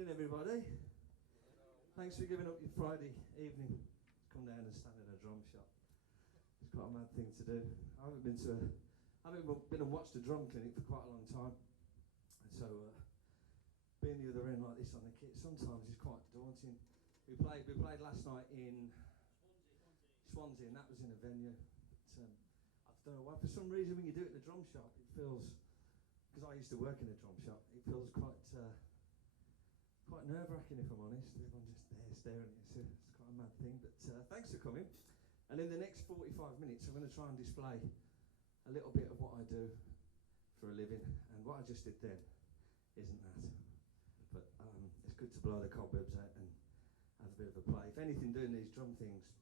evening, everybody. Thanks for giving up your Friday evening to come down and stand in a drum shop. It's quite a mad thing to do. I haven't been and watched a drum clinic for quite a long time, and so being the other end like this on the kit sometimes is quite daunting. We played last night in Swansea, and that was in a venue. But, I don't know why. For some reason, when you do it in a drum shop, it feels, because I used to work in a drum shop, it feels quite nerve-wracking, if I'm honest. Everyone's just there staring at you. It's quite a mad thing. But thanks for coming. And in the next 45 minutes, I'm going to try and display a little bit of what I do for a living. And what I just did then isn't that. But it's good to blow the cobwebs out and have a bit of a play. If anything, doing these drum clinics,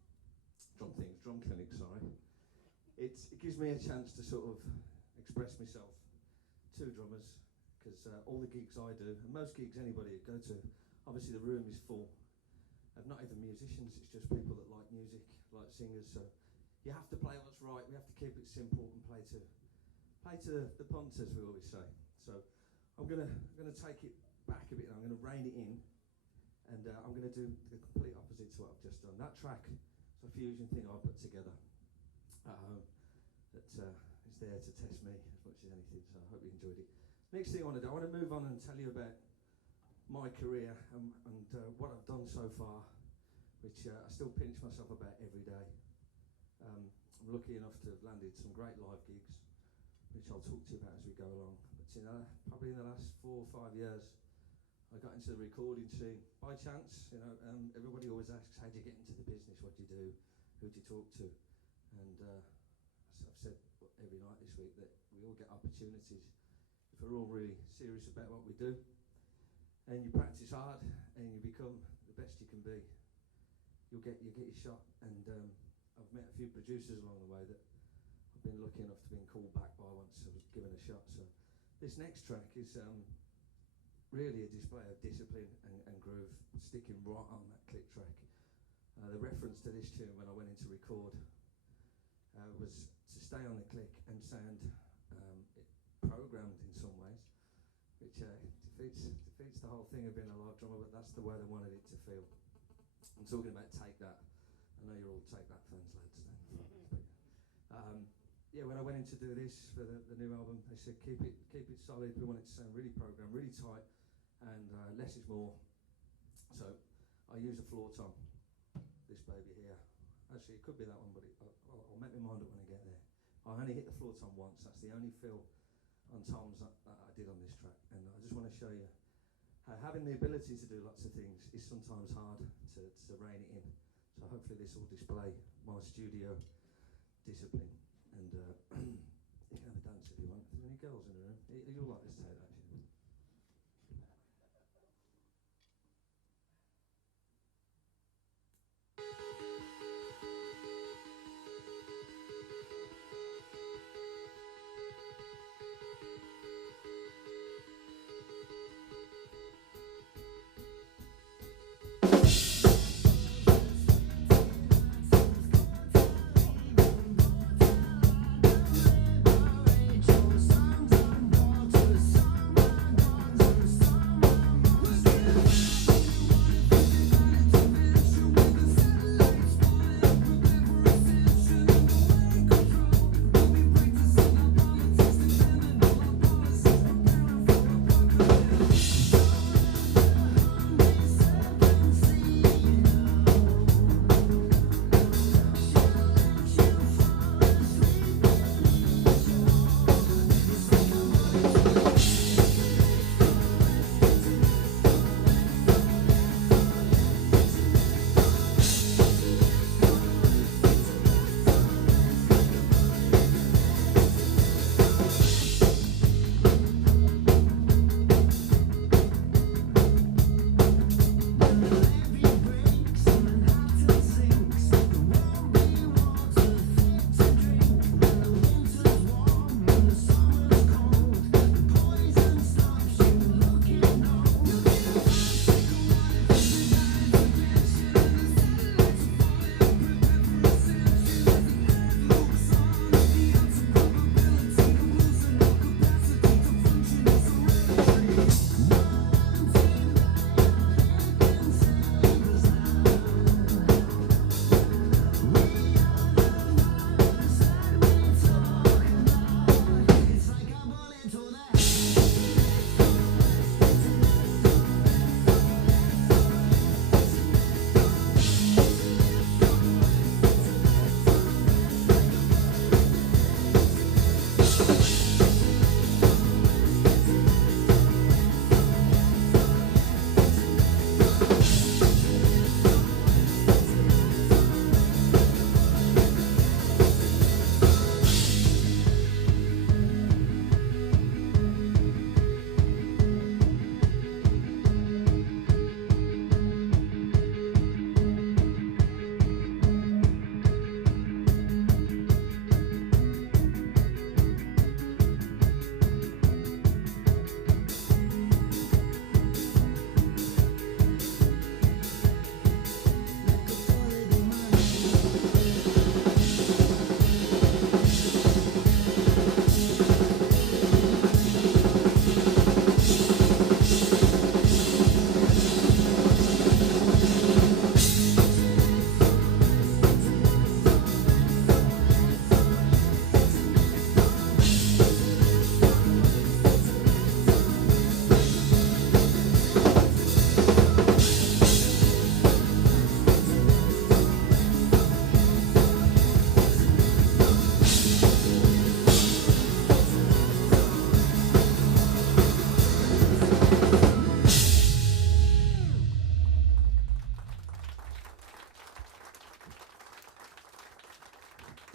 it gives me a chance to sort of express myself to drummers, because all the gigs I do, and most gigs anybody go to, obviously the room is full of not even musicians, it's just people that like music, like singers. So you have to play what's right, we have to keep it simple and play to the punters, we always say. So I'm gonna take it back a bit, and I'm gonna rein it in, and I'm gonna do the complete opposite to what I've just done. That track is a fusion thing I put together at home that is there to test me as much as anything, so I hope you enjoyed it. Next thing I want to move on and tell you about my career and what I've done so far, which I still pinch myself about every day. I'm lucky enough to have landed some great live gigs, which I'll talk to you about as we go along. But probably in the last 4 or 5 years, I got into the recording scene by chance. Everybody always asks, how do you get into the business? What do you do? Who do you talk to? And I've said every night this week that we all get opportunities if we're all really serious about what we do, and you practice hard and you become the best you can be. You'll get your shot. And I've met a few producers along the way that I've been lucky enough to be called back by once I was given a shot. So this next track is really a display of discipline and groove, sticking right on that click track. The reference to this tune when I went in to record was to stay on the click and sound programmed in some ways, which defeats the whole thing of being a live drummer, but that's the way they wanted it to feel. I'm talking about Take That. I know you're all Take That fans, lads. When I went in to do this for the new album, they said keep it solid. We want it to sound really programmed, really tight, and less is more. So I use a floor tom, this baby here. Actually, it could be that one, but I'll make my mind up when I get there. I only hit the floor tom once. That's the only fill on toms that I did on this track, and I just want to show you how having the ability to do lots of things is sometimes hard to rein it in. So hopefully this will display my studio discipline, and you can have a dance if you want. If there's any girls in the room, you'll like this tape actually. Sun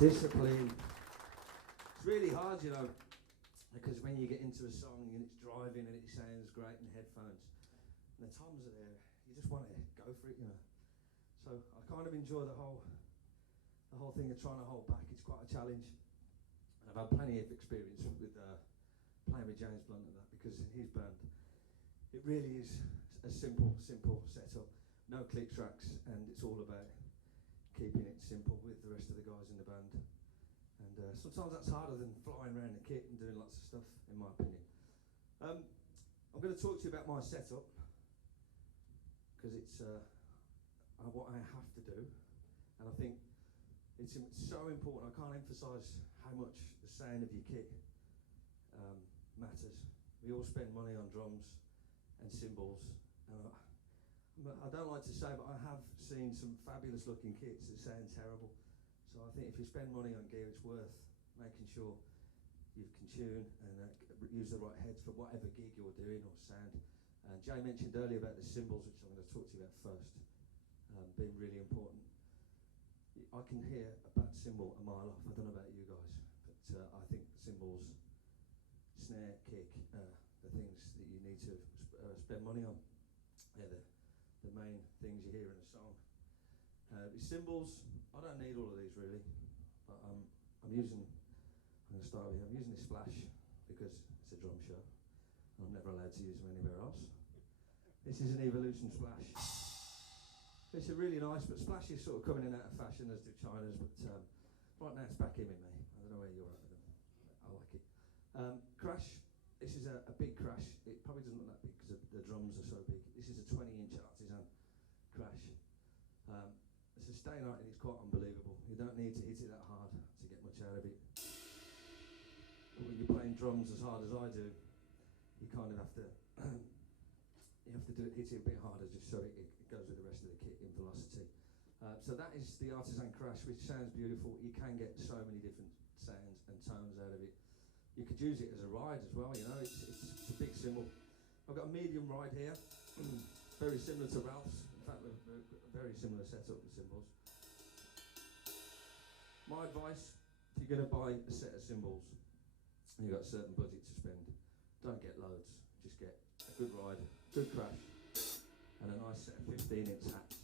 discipline. It's really hard, you know, because when you get into a song and it's driving and it sounds great in headphones, and the toms are there, you just want to go for it, you know. So I kind of enjoy the whole thing of trying to hold back. It's quite a challenge, and I've had plenty of experience with playing with James Blunt and that, because in his band, it really is a simple setup, no click tracks, and it's all about keeping it simple with the rest of the guys in the band. And sometimes that's harder than flying around the kit and doing lots of stuff, in my opinion. I'm going to talk to you about my setup, because it's what I have to do, and I think it's so important. I can't emphasise how much the sound of your kit matters. We all spend money on drums and cymbals, and I don't like to say, but I have seen some fabulous looking kits that sound terrible. So I think if you spend money on gear, it's worth making sure you can tune and use the right heads for whatever gig you're doing or sound. And Jay mentioned earlier about the cymbals, which I'm going to talk to you about first, being really important. I can hear a bad cymbal a mile off. I don't know about you guys, but I think cymbals, snare, kick, the things that you need to spend money on. They're the main things you hear in a song. With cymbals, I don't need all of these really, but I'm going to start with, I'm using this Splash because it's a drum show. I'm never allowed to use them anywhere else. This is an Evolution Splash. It's a really nice, but Splash is sort of coming in out of fashion, as do China's, but right now it's back in with me. I don't know where you're at with them. I like it. Crash, this is a big Crash. It probably doesn't look that big because the drums are so big. This is a 20-inch artisan Crash. The sustain rating is quite unbelievable. You don't need to hit it that hard to get much out of it. But when you're playing drums as hard as I do, you kind of have to hit it a bit harder just so it goes with the rest of the kit in velocity. So that is the artisan Crash, which sounds beautiful. You can get so many different sounds and tones out of it. You could use it as a ride as well, you know, it's a big cymbal. I've got a medium ride here, very similar to Ralph's. In fact, a very similar setup with cymbals. My advice, if you're going to buy a set of cymbals and you've got a certain budget to spend, don't get loads. Just get a good ride, good Crash, and a nice set of 15-inch hats.